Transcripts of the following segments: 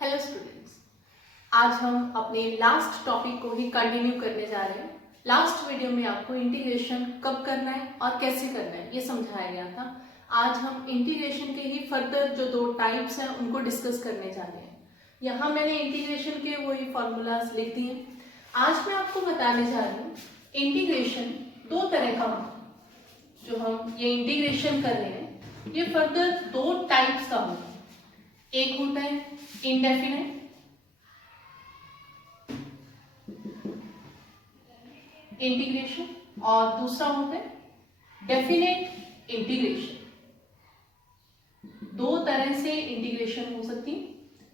Hello students, आज हम अपने लास्ट टॉपिक को ही कंटिन्यू करने जा रहे हैं। लास्ट वीडियो में आपको इंटीग्रेशन कब करना है और कैसे करना है ये समझाया गया था। आज हम इंटीग्रेशन के ही फर्दर जो दो टाइप्स हैं उनको डिस्कस करने जा रहे हैं। यहाँ मैंने इंटीग्रेशन के वही फॉर्मूलाज लिख दिए। आज मैं आपको बताने जा रही हूँ इंटीग्रेशन दो तरह का होता है। जो हम ये इंटीग्रेशन कर रहे हैं ये फर्दर दो टाइप्स का होता है। एक होता है इंडेफिनेट इंटीग्रेशन और दूसरा होता है डेफिनेट इंटीग्रेशन। दो तरह से इंटीग्रेशन हो सकती है,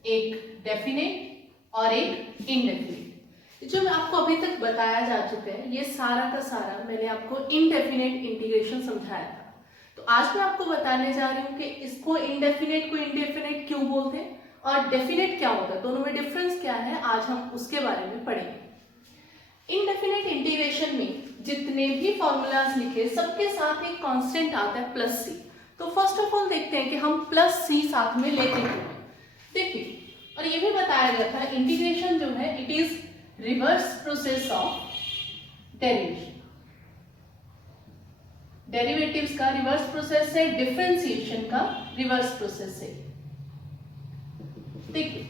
एक डेफिनेट और एक इनडेफिनेट। जो मैं आपको अभी तक बताया जा चुका है ये सारा का सारा मैंने आपको इनडेफिनेट इंटीग्रेशन समझाया था। तो आज मैं आपको बताने जा रही हूँ कि इसको इनडेफिनेट को इंडेफिनेट क्यों बोलते हैं और डेफिनेट क्या होता है, दोनों में डिफरेंस क्या है, आज हम उसके बारे में पढ़ेंगे। इनडेफिनेट इंटीग्रेशन में जितने भी फॉर्मूलाज लिखे सबके साथ एक कांस्टेंट आता है प्लस सी। तो फर्स्ट ऑफ ऑल देखते हैं कि हम प्लस सी साथ में लेते हैं। देखिए, और ये भी बताया गया था इंटीग्रेशन जो है it is reverse process of derivation. Derivatives का रिवर्स प्रोसेस है, डिफरेंशिएशन का रिवर्स प्रोसेस है। देखिए,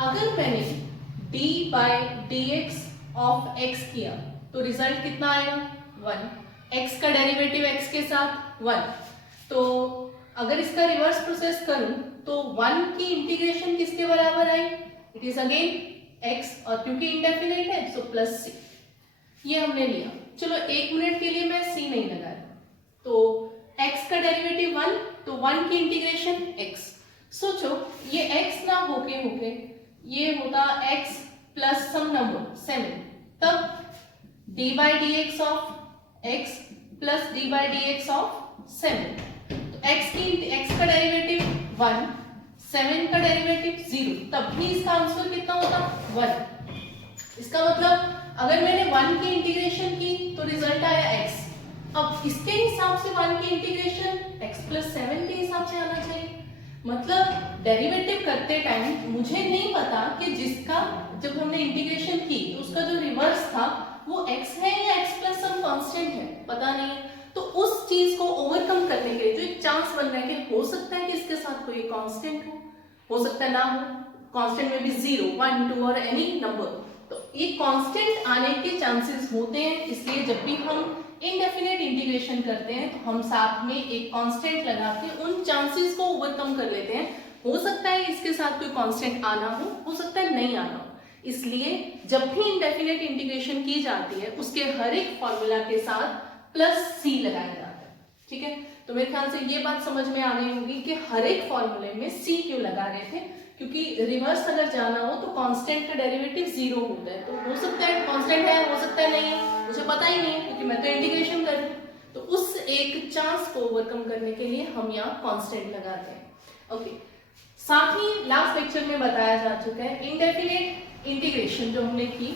अगर मैंने d by dx of x किया तो रिजल्ट कितना आएगा 1। x का डेरिवेटिव x के साथ 1। तो अगर इसका रिवर्स प्रोसेस करूं तो 1 की इंटीग्रेशन किसके बराबर आई, इट इज अगेन x, और क्योंकि इंडेफिनेट है सो प्लस सी। ये हमने लिया। चलो एक मिनट के लिए मैं c नहीं लगा रहा। तो x का डेरिवेटिव 1 तो 1 की इंटीग्रेशन x। सोचो ये x ना होके ये होता x प्लस सम नंबर 7, तब d by D x of x plus d by D x of 7। तो x का डेरिवेटिव 1, 7 का डेरिवेटिव 0, तब भी इसका आंसर कितना होता 1। इसका मतलब अगर मैंने 1 की इंटीग्रेशन की तो रिजल्ट आया x। अब इसके हिसाब से 1 की इंटीग्रेशन x प्लस 7 के हिसाब से आना चाहिए। मतलब डेरिवेटिव करते टाइम मुझे नहीं पता कि जिसका जब हमने इंटीग्रेशन की तो उसका जो रिवर्स था वो x है या x प्लस सम कांस्टेंट है, पता नहीं है। तो उस चीज को ओवरकम करने के लिए जो एक चांस बन रहा है कि हो सकता है कि इसके साथ कोई कांस्टेंट हो सकता है ना हो, कांस्टेंट में भी 0, 1, 2 और एनी नंबर, तो ये कांस्टेंट आने के चांसेस होते हैं। इसलिए जब भी हम इनडेफिनेट इंटीग्रेशन करते हैं तो हम साथ में एक कांस्टेंट लगा के उन चांसेस को ओवरकम कर लेते हैं। हो सकता है इसके साथ कोई कांस्टेंट आना हो सकता है नहीं आना हो। इसलिए जब भी इनडेफिनेट इंटीग्रेशन की जाती है उसके हर एक फॉर्मूला के साथ प्लस सी लगाया जाता है। ठीक है, तो मेरे ख्याल से ये बात समझ में आ गई होगी कि हर एक फॉर्मूले में सी क्यों लगा रहे थे, क्योंकि रिवर्स अगर जाना हो तो कांस्टेंट का डेरिवेटिव 0 होता है। तो हो सकता है कांस्टेंट है, हो सकता है नहीं है, मुझे पता ही नहीं है क्योंकि मैं तो इंटीग्रेशन कर रही हूँ। तो उस एक चांस को ओवरकम करने के लिए हम यहाँ कांस्टेंट लगाते हैं। ओके, साथ ही लास्ट लेक्चर में बताया जा चुका है इनडेफिनेट इंटीग्रेशन जो हमने की,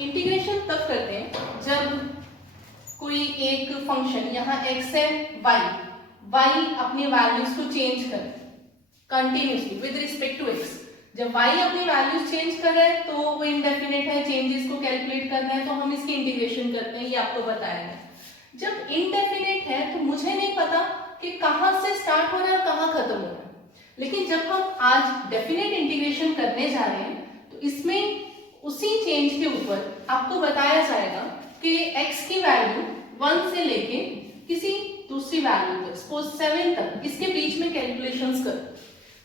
इंटीग्रेशन तब करते हैं जब कोई एक फंक्शन यहाँ x है y अपनी वैल्यूज को चेंज करे continuously with respect to x। जब y अपनी वैल्यूज चेंज कर रहा है तो वो इनडेफिनेट है, चेंजेस को कैलकुलेट करना है तो हम इसकी इंटीग्रेशन करते हैं, ये आपको बताया है। जब इनडेफिनेट है तो मुझे नहीं पता कि कहाँ से स्टार्ट हो रहा है और कहाँ खत्म हो रहा है। लेकिन जब हम आज डेफिनेट इंटीग्रेशन करने जा रहे हैं तो इसमें उसी चेंज के ऊपर आपको बताया जाएगा कि x की वैल्यू 1 से लेके किसी दूसरी वैल्यू तक सपोज 7 तक इसके बीच में कैलकुलेशंस करो।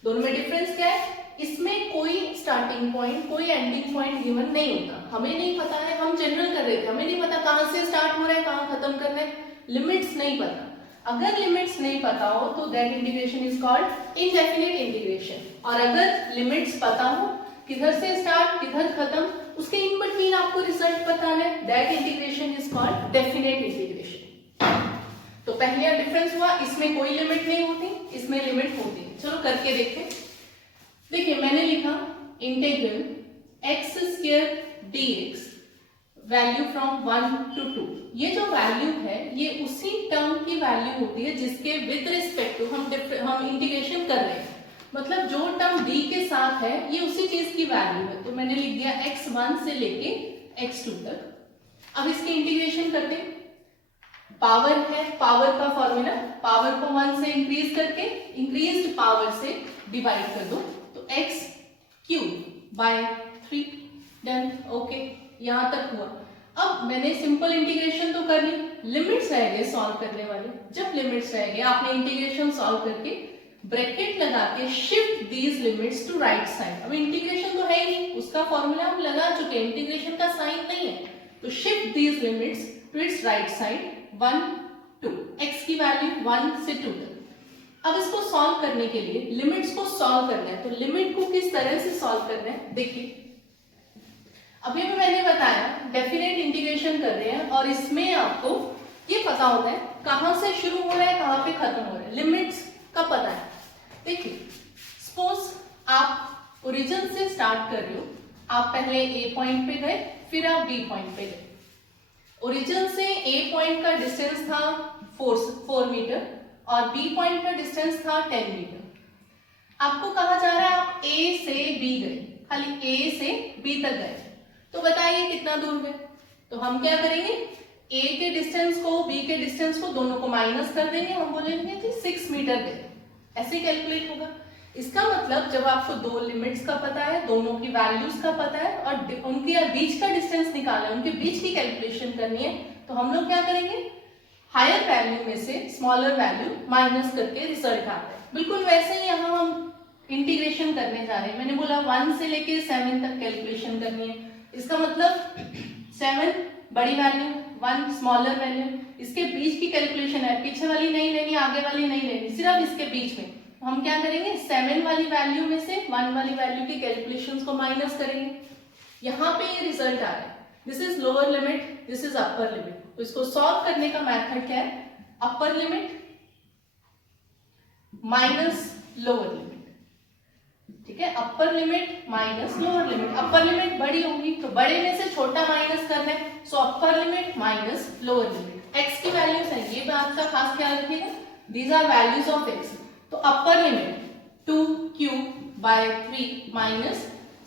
दोनों में डिफरेंस क्या है, इसमें कोई स्टार्टिंग पॉइंट कोई एंडिंग पॉइंट गिवन नहीं होता। हमें नहीं पता है, हम जनरल कर रहे थे, हमें नहीं पता कहाँ से स्टार्ट हो रहा है कहाँ खत्म करना है, लिमिट्स नहीं पता। अगर लिमिट्स नहीं पता हो तो that integration is called indefinite integration, और अगर लिमिट्स पता हो किधर से स्टार्ट किधर खत्म उसके इन बिटवीन आपको रिजल्ट बताना है, that integration is called definite integration. तो पहले डिफरेंस हुआ, इसमें कोई लिमिट नहीं होती, इसमें लिमिट होती है। चलो करके देखते। देखिए मैंने लिखा integral x square dx value from 1 to 2। ये जो वैल्यू है ये उसी टर्म की वैल्यू होती है जिसके विद रिस्पेक्ट टू हम इंटीग्रेशन कर रहे हैं। मतलब जो टर्म d के साथ है ये उसी चीज की वैल्यू है, तो मैंने लिख दिया x1 से लेके x2 तक। अब इसके इंटीग्रेशन करते हैं। पावर है, पावर का फॉर्मूला, पावर को 1 से इंक्रीज करके इंक्रीज्ड पावर से डिवाइड कर दो, तो x cube by 3। Done, okay, यहां तक हुआ। अब मैंने सिंपल इंटीग्रेशन तो कर ली, लिमिट्स रह गए सॉल्व करने वाले। जब लिमिट्स रह गए, आपने इंटीग्रेशन सॉल्व करके ब्रैकेट लगा के shift these limits to right side. अब इंटीग्रेशन तो है ही नहीं, उसका फॉर्मूला हम लगा चुके हैं, इंटीग्रेशन का साइन नहीं है, तो shift these limits to its right side 1 2, x की वैल्यू 1 से 2 तक। अब इसको सॉल्व करने के लिए लिमिट्स को सॉल्व करना है, तो लिमिट को किस तरह से सॉल्व करना है देखिए। अभी भी मैंने बताया डेफिनेट इंटीग्रेशन कर रहे हैं और इसमें आपको ये पता होता है कहां से शुरू हो रहा है कहां पे खत्म हो रहा है, लिमिट्स का पता है। देखिए सपोज आप ओरिजिन से स्टार्ट कर रहे हो, आप पहले ए पॉइंट पे गए, फिर आप बी पॉइंट पे गए। ओरिजिन से ए पॉइंट का डिस्टेंस था 4 मीटर और बी पॉइंट का डिस्टेंस था 10 मीटर। आपको कहा जा रहा है आप ए से बी गए, खाली ए से बी तक गए, तो बताइए कितना दूर गए। तो हम क्या करेंगे, ए के डिस्टेंस को बी के डिस्टेंस को दोनों को माइनस कर देंगे, हम बोलेंगे कि 6 मीटर गए, ऐसे कैलकुलेट होगा। इसका मतलब जब आपको दो लिमिट्स का पता है, दोनों की वैल्यूज का पता है और उनके बीच का डिस्टेंस निकालना है, उनके बीच की कैलकुलेशन करनी है, तो हम लोग क्या करेंगे, हायर वैल्यू में से स्मॉलर वैल्यू माइनस करके रिजल्ट आता है। बिल्कुल वैसे ही यहाँ हम इंटीग्रेशन करने जा रहे हैं। मैंने बोला 1 से लेके 7 तक कैलकुलेशन करनी है, इसका मतलब 7 बड़ी वैल्यू, 1 स्मॉलर वैल्यू, इसके बीच की कैलकुलेशन है, पीछे वाली नहीं लेनी, आगे वाली नहीं लेनी, सिर्फ इसके बीच में। हम क्या करेंगे, 7 वाली वैल्यू में से 1 वाली वैल्यू की कैलकुलेशंस को माइनस करेंगे। यहाँ पे ये रिजल्ट आ रहा है, this is lower limit, this is upper limit. तो इसको सॉल्व करने का मेथड क्या है, अपर लिमिट माइनस लोअर लिमिट। ठीक है, अपर limit minus lower limit. Upper limit बड़ी होगी तो बड़े में से छोटा माइनस करना है, so upper limit minus lower limit. x की वैल्यूज है, ये बात का खास ख्याल रखिएगा, these are values of x। तो upper limit 2 cube by 3 minus,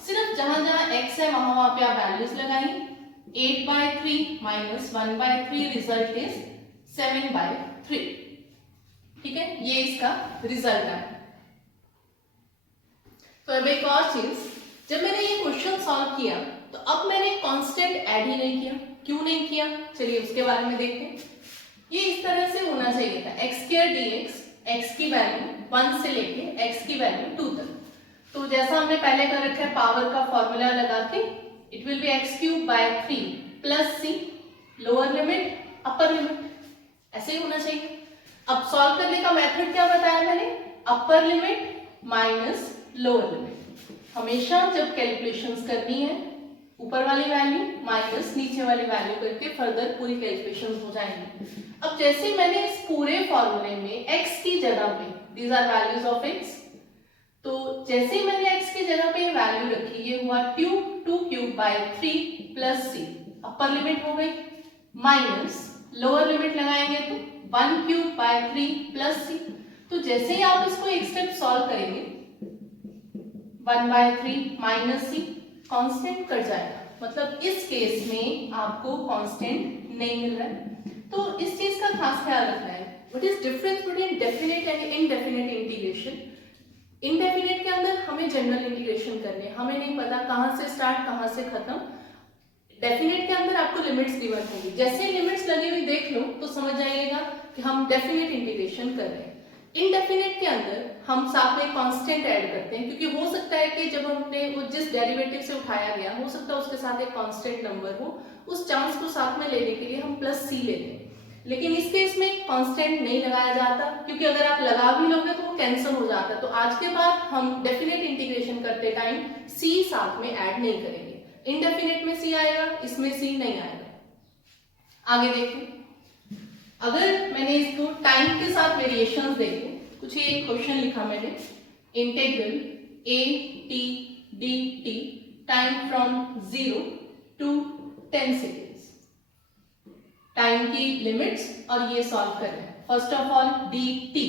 सिर्फ जहां जहां x है वहां वहां पे आप वैल्यूज लगाएंगे, 8 by 3 minus 1 by 3, result is 7 by 3। ठीक है, ये इसका रिजल्ट है। तो अब एक और चीज, जब मैंने ये क्वेश्चन सॉल्व किया तो अब मैंने कांस्टेंट ऐड ही नहीं किया। क्यों नहीं किया, चलिए उसके बारे में देखते हैं। ये इस तरह से होना चाहिए था, x² dx, x की वैल्यू 1 से लेके x की वैल्यू 2 तक। तो जैसा हमने पहले कर रखा है, पावर का फॉर्मूला लगा के it will be x³ by 3 plus c, lower limit upper limit, ऐसे ही होना चाहिए। अब सॉल्व करने का मेथड क्या बताया मैंने, अपर लिमिट माइनस लोअर लिमिट। हमेशा जब कैलकुलेशंस करनी है, ऊपर वाली वैल्यू माइनस नीचे वाली वैल्यू करके फर्दर पूरी कैलकुलेशंस हो जाएंगी। अब जैसे मैंने इस पूरे फॉर्मूले में x की जगह पे, these are values of x, तो जैसे मैंने x की जगह पे वैल्यू रखी, ये हुआ 2 cube by 3 plus c, upper limit हो गई, माइनस लोअर लिमिट लगाएंगे तो 1 क्यूब बाय 3 प्लस c। तो जैसे ही आप इसको एक स्टेप सॉल्व करेंगे, 1 by 3 minus c, constant cut जाएगा, मतलब इस केस में आपको कांस्टेंट नहीं मिल रहा है। तो इस चीज का खास ख्याल रखना है। What is difference between definite and indefinite integration. Indefinite के अंदर हमें जनरल इंटीग्रेशन करनी है, हमें नहीं पता कहां से स्टार्ट कहां से खत्म। डेफिनेट के अंदर आपको लिमिट्स गिवन होगी, जैसे लिमिट्स लगी हुई देख लो तो समझ जाइएगा कि हम डेफिनेट इंटीग्रेशन कर रहे हैं। इनडेफिनेट के अंदर हम साथ में कांस्टेंट ऐड करते हैं, क्योंकि हो सकता है कि जब हमने वो जिस डेरिवेटिव से उठाया गया, हो सकता है उसके साथ एक कांस्टेंट नंबर हो, उस चांस को साथ में लेने के लिए हम प्लस c लेते हैं। लेकिन इस केस में कांस्टेंट नहीं लगाया जाता, क्योंकि अगर आप लगा भी लोगे तो वो कैंसिल हो जाता है। तो आज के बाद हम डेफिनेट इंटीग्रेशन करते टाइम c साथ में ऐड नहीं करेंगे। इनडेफिनेट में c आएगा, इसमें c नहीं आएगा। आगे देखिए, अगर मैंने इसको टाइम के साथ वेरिएशंस देखे, कुछ ये क्वेश्चन लिखा मैंने, integral a t dt time from 0 to 10 seconds, time की लिमिट्स और ये सॉल्व कर रहे हैं। First of all dt,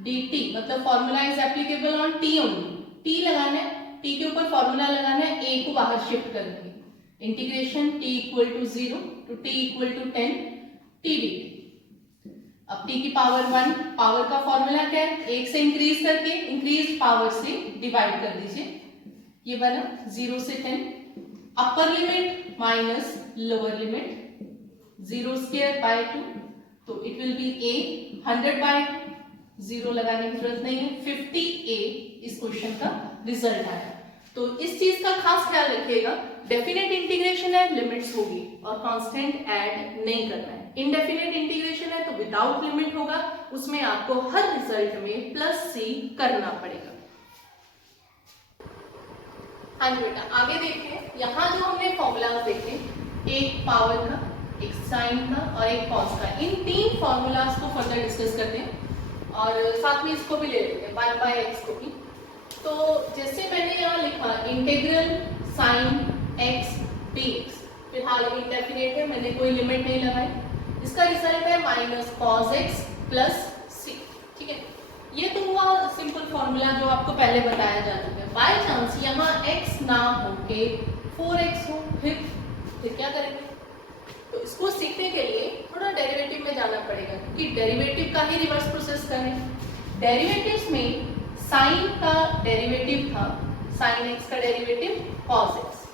dt, मतलब formula is applicable on t only. t लगाना है, t के ऊपर फॉर्मूला लगाना है, a को बाहर शिफ्ट करके, integration t equal to 0 to t equal to 10 t dt। अब t की पावर 1, पावर का फॉर्मूला क्या है, 1 से इंक्रीज करके इंक्रीज पावर से डिवाइड कर दीजिए, ये बना 0 से 10, upper limit minus lower limit 0 square by 2, तो it will be a, 100 by 0 लगाने की जरूरत नहीं है, 50a इस क्वेश्चन का रिजल्ट आया। तो इस चीज का खास ख्याल रखिएगा, डेफिनेट इंटीग्रेशन है लिमिट्स होगी और कांस्टेंट ऐड नहीं करना है। इनडेफिनेट इंटीग्रेशन है तो विदाउट लिमिट होगा, उसमें आपको हर रिजल्ट में प्लस c करना पड़ेगा। हाँ जी बेटा, आगे देखते हैं। यहाँ जो हमने फॉर्मूलाज देखे, एक पावर का, एक साइन का और एक कॉस का, इन 3 फॉर्मूलाज को फर्दर डिस्कस करते हैं और साथ में इसको भी ले लेते हैं 1 बाय x को भी। तो जैसे मैंने यहाँ लिखा इंटीग्रल साइन x dx, फिलहाल इंडेफिनेट है, मैंने कोई लिमिट नहीं लगाई, इसका रिजल्ट है minus cos x plus c। ठीक है, ये तो हुआ सिंपल फॉर्मूला जो आपको पहले बताया जा चुका है। बाय चांस यहाँ x ना होके 4x हो, फिर क्या करेंगे? तो इसको सीखने के लिए थोड़ा डेरिवेटिव में जाना पड़ेगा, क्योंकि डेरिवेटिव का ही रिवर्स प्रोसेस करें। डेरिवेटिव्स में साइन का डेरिवेटिव था, साइन x का डेरिवेटिव कॉस x,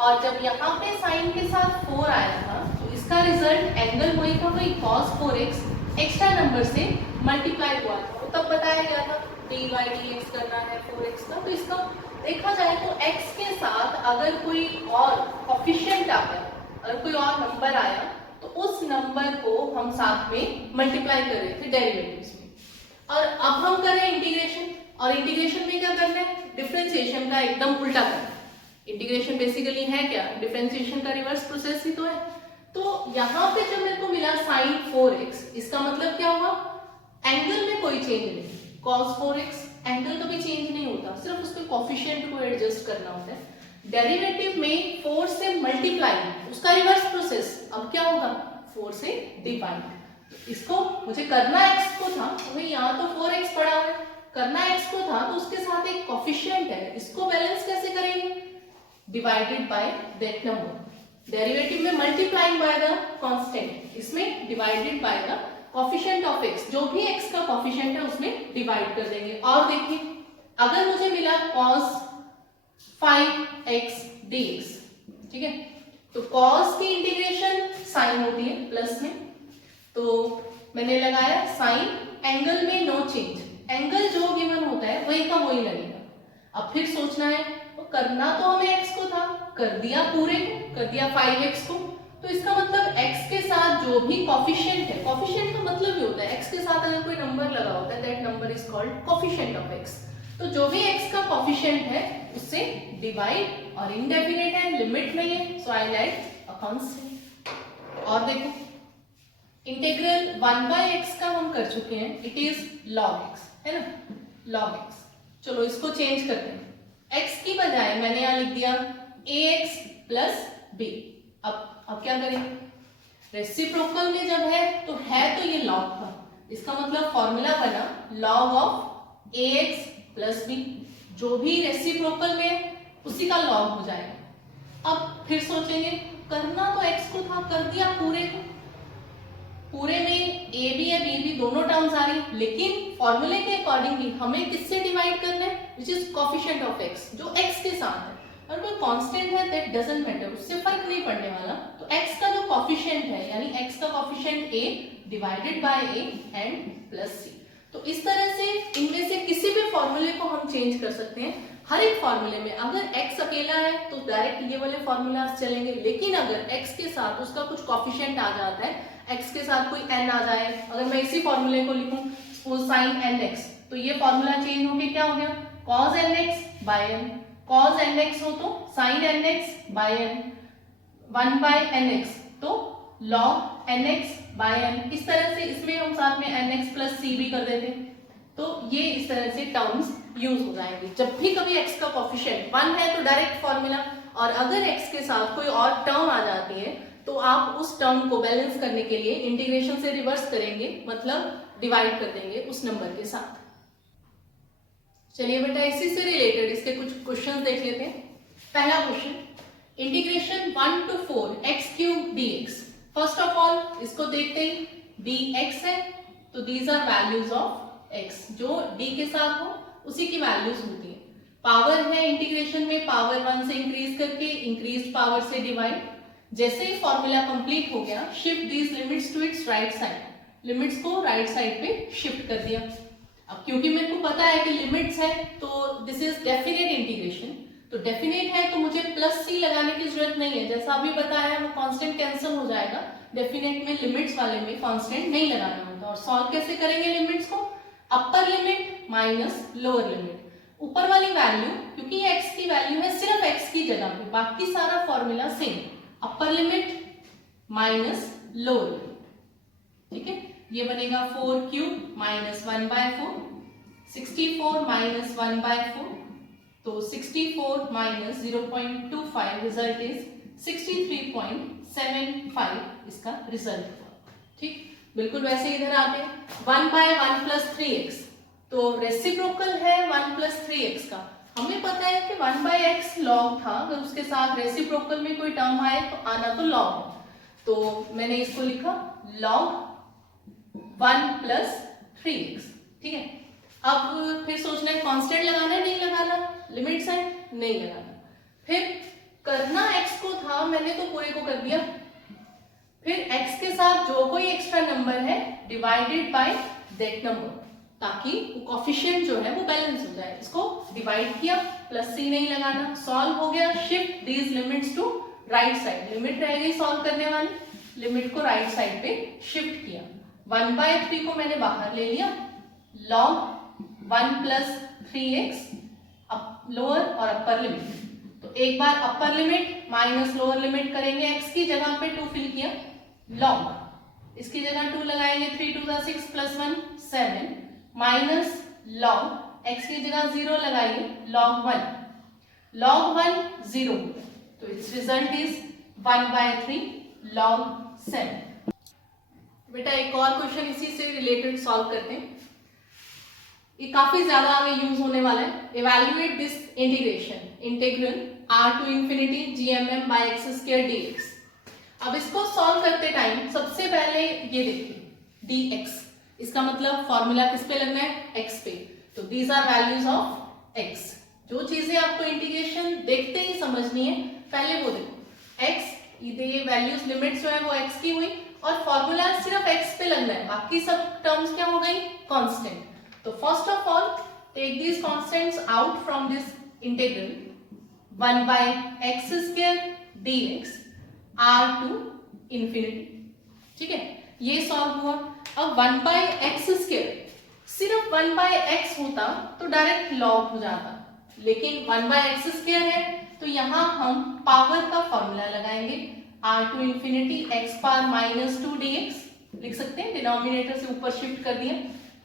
और जब यहाँ पे साइन के साथ 4 आया था तो इसका रिजल्ट एंगल वही था, वही cos 4x एक्स्ट्रा नंबर से मल्टीप्लाई हुआ था, वो तब बताया गया था dy dx करना है 4x का। तो इसका देखा जाए तो x के साथ अगर कोई और कोफिशिएंट आ गया, अगर कोई और नंबर आया तो उस नंबर को हम साथ में मल्टीप्लाई कर रहे थे डेरिवेटिव्स में। और अब हम कर रहे हैं इंटीग्रेशन, और इंटीग्रेशन में क्या करना है? डिफरेंशिएशन का एकदम उल्टा करना है। इंटीग्रेशन बेसिकली है क्या? डिफरेंशिएशन का रिवर्स प्रोसेस ही तो है। तो यहाँ पे जब मेरे को मिला sin 4x, इसका मतलब क्या हुआ? एंगल में कोई चेंज नहीं, cos 4x एंगल कभी चेंज नहीं होता, सिर्फ उसके कोफिशिएंट को एडजस्ट करना होता है। डेरिवेटिव में 4 से मल्टीप्लाई, उसका रिवर्स प्रोसेस, अब क्या होगा? 4 से डिवाइड। इसको मुझे करना x को था, वही यहाँ तो 4x पड़ा हुआ है, करना x को था तो उसके साथ एक कोफिशिएंट है, इसको बैलेंस कैसे करेंगे? Divided by that number. Derivative में मल्टीप्लाइंग बाय द कांस्टेंट, इसमें divided by the coefficient of x, जो भी x का कोफिशिएंट है उसमें डिवाइड कर देंगे। और देखिए, अगर मुझे मिला cos 5x dx, ठीक है, तो cos की इंटीग्रेशन साइन होती है प्लस में, तो मैंने लगाया साइन, एंगल में नो चेंज, एंगल जो गिवन होता है वही का वही लगेगा। अब फिर सोचना है, तो करना तो हमें x को था, कर दिया पूरे को, कर दिया 5x को, तो इसका मतलब x के साथ जो भी कोफिशिएंट है, कोफिशिएंट का मतलब ये होता है x के साथ अगर कोई नंबर लगा होता है that number is called coefficient of x। तो जो भी x का कोफिशिएंट है उससे डिवाइड, और इनडेफिनेट है, लिमिट नहीं है, सो आई लाइक अ कांस्टेंट। और देखो, इंटीग्रल 1 बाय x का हम कर चुके हैं, इट इज log x, है ना, log x। चलो इसको चेंज करते हैं, x की बजाय मैंने यहाँ लिख दिया ax प्लस b। अब क्या करें? रेसिप्रोकल में जब है तो ये log था, इसका मतलब फॉर्मूला बना log of ax plus b, जो भी रेसिप्रोकल में उसी का log हो जाएगा। अब फिर सोचेंगे, करना तो x को था, कर दिया पूरे को, पूरे में a भी है b भी दोनों टर्म्स आ रही, लेकिन फॉर्मूले के अकॉर्डिंगली हमें किससे डिवाइड करना है? Which is coefficient of x, जो x के साथ है। और कोई कांस्टेंट है दैट डजंट मैटर, उससे फर्क नहीं पड़ने वाला। तो x का जो कोफिशिएंट है, यानी x का coefficient a divided by a and plus c। तो इस तरह से इनमें से किसी भी फॉर्मूले को हम चेंज कर सकते हैं। हर एक फॉर्मूले में अगर x अकेला है तो डायरेक्ट ये वाले फॉर्मूलाज चलेंगे, लेकिन अगर x के साथ उसका कुछ कोफिशिएंट आ जाता है, x के साथ कोई n आ जाए, अगर मैं इसी फॉर्मूले को लिखूं सपोज sin nx, तो ये फॉर्मूला चेंज होके क्या हो गया? cos nx by n, cos nx हो तो sin nx by n, 1 by nx तो log nx बाय n। इस तरह से इसमें हम साथ में nx प्लस c भी कर देते हैं, तो ये इस तरह से टर्म्स यूज हो जाएंगे। जब भी कभी x का कोफिशिएंट 1 है तो डायरेक्ट फॉर्मूला, और अगर x के साथ कोई और टर्म आ जाती है तो आप उस टर्म को बैलेंस करने के लिए इंटीग्रेशन से रिवर्स करेंगे, मतलब डिवाइड कर देंगे उस नंबर के साथ। चलिए बेटा इसी से रिलेटेड इसके कुछ क्वेश्चंस देख लेते हैं। पहला question, integration 1 to 4 x cube dx। First of all इसको देखते ही dx है तो these are values of x, जो d के साथ हो उसी की वैल्यूज होती है। पावर है इंटीग्रेशन में, पावर 1 से इंक्रीज करके इंक्रीज पावर से डिवाइड। जैसे ही फॉर्मूला कंप्लीट हो गया, shift these limits to its right side, limits को राइट साइड पे शिफ्ट कर दिया। अब क्योंकि मेरे को पता है कि लिमिट्स है तो दिस इज डेफिनेट इंटीग्रेशन, तो डेफिनेट है तो मुझे प्लस सी लगाने की जरूरत नहीं है। जैसा अभी बताया वो कांस्टेंट कैंसिल हो जाएगा, डेफिनेट में लिमिट्स वाले में कांस्टेंट नहीं लगाना होता। और सॉल्व कैसे करेंगे लिमिट्स को, अपर लिमिट माइनस लोअर लिमिट। ऊपर वाली वैल्यू क्योंकि ये x की वैल्यू है सिर्फ x की जगह पे, बाकी सारा फॉर्मूला सेम, अपर लिमिट माइनस लोअर लिमिट। ठीक है, ये बनेगा 4 क्यूब माइनस 1/4, 64 माइनस 1/4, तो 64 माइनस 0.25 रिजल्ट इज 63.75 इसका रिजल्ट हुआ। ठीक, बिल्कुल वैसे इधर आते हैं 1/1 प्लस 3x, तो रेसिप्रोकल है 1 प्लस 3x का। हमें पता है कि 1/x लॉग था, अगर उसके साथ रेसिप्रोकल में कोई टर्म आए तो आना तो लॉग है, तो मैंने इसको लिखा लॉग 1 प्लस 3x। ठीक है, अब फिर सोचना है कांस्टेंट लगाना है नहीं लगाना, लिमिट्स है नहीं लगाना। फिर करना x को था, मैंने तो पूरे को कर दिया। फिर x के साथ जो कोई एक्स्ट्रा नंबर है डिवाइडेड बाय दैट नंबर, ताकि कोएफिशिएंट जो है वो बैलेंस हो जाए। इसको डिवाइड किया, प्लस सी नहीं लगाना, सॉल्व हो गया। Shift these limits to right side, limit रह गई सॉल्व करने वाली, लिमिट को राइट साइड पे शिफ्ट किया। 1/3 को मैंने बाहर ले लिया, log 1 प्लस 3x लोअर और अपर लिमिट। तो एक बार upper limit minus lower limit करेंगे, x की जगह पे 2 फिल किया, log इसकी जगह 2 लगाएंगे, 3 2 6 प्लस 1 7 माइनस log x की जगह 0 लगाइए, log 1 0, तो इट्स रिजल्ट इज 1/3 log 7। बेटा एक और क्वेश्चन इसी से रिलेटेड सॉल्व करते हैं, ये काफी ज्यादा आगे यूज होने वाला है। Evaluate this integration, integral r to infinity gmm by x square dx। अब इसको सॉल्व करते टाइम सबसे पहले ये देखिए dx, इसका मतलब फॉर्मूला किस पे लगना है, x पे, तो these are values of x। जो चीजें आपको इंटीग्रेशन देखते ही समझनी है पहले वो देखो, x ये वैल्यूज लिमिट्स जो है वो x की हुई और फॉर्मूला सिर्फ x पे लगना है, बाकी सब टर्म्स क्या हो गई कांस्टेंट। तो first of all take these constants out from this integral, 1/x square dx r to infinity। ठीक है, ये सॉल्व हुआ। अब 1/x स्क्वायर, सिर्फ 1/x होता तो डायरेक्ट लॉग हो जाता, लेकिन 1/x स्क्वायर है तो यहां हम पावर का फॉर्मूला लगाएंगे, r to infinity x power -2 dx लिख सकते हैं, डिनोमिनेटर से ऊपर शिफ्ट कर दिया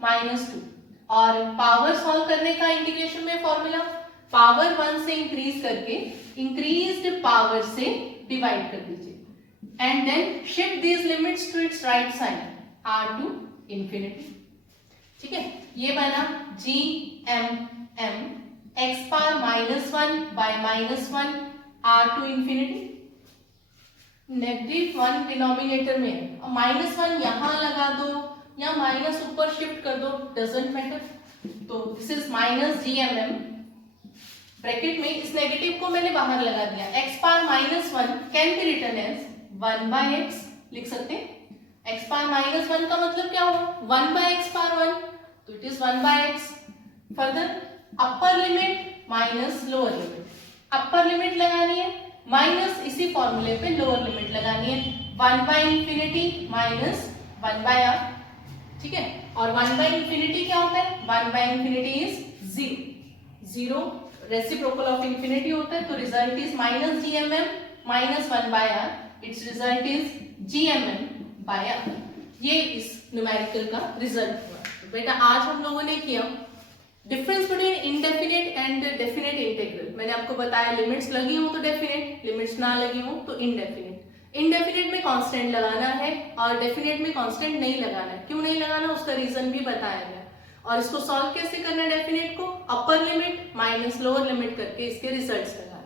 -2। और पावर सॉल्व करने का इंटीग्रेशन में फॉर्मूला, पावर 1 से इंक्रीज करके इंक्रीज्ड पावर से डिवाइड कर दीजिए and then shift these limits to its right side, r to infinity। ठीक है, ये बना gmm x power -1 by -1 r to infinity। Negative 1 denominator में, -1 यहां लगा दो या माइनस ऊपर शिफ्ट कर दो, डजंट मैटर। तो दिस इज -gmm, ब्रैकेट में इस नेगेटिव को मैंने बाहर लगा दिया, x power -1 can be written as 1/x लिख सकते हैं। x पावर -1 का मतलब क्या हुआ, 1/x पावर 1, तो it is 1/x। Further upper limit minus lower limit, upper limit लगानी है माइनस इसी फॉर्मूले पे लोअर लिमिट लगानी है, 1/∞ माइनस 1/r। ठीक है, और 1/∞ क्या होता है, 1/∞ इज 0, रेसिप्रोकल ऑफ इंफिनिटी होता है, तो result is -gmm minus 1/r, it's result is gmm/r। ये इस न्यूमेरिकल का रिजल्ट हुआ। तो बेटा आज हम लोगों ने किया difference between indefinite and definite integral. मैंने आपको बताया लिमिट्स लगी हो तो डेफिनेट, लिमिट्स ना लगी हो तो इनडेफिनेट। इनडेफिनेट में कांस्टेंट लगाना है और डेफिनेट में कांस्टेंट नहीं लगाना है। क्यों नहीं लगाना उसका रीजन भी बताया गया। और इसको सॉल्व कैसे करना है डेफिनेट को, अपर लिमिट माइनस लोअर लिमिट करके इसके रिजल्ट्स लगा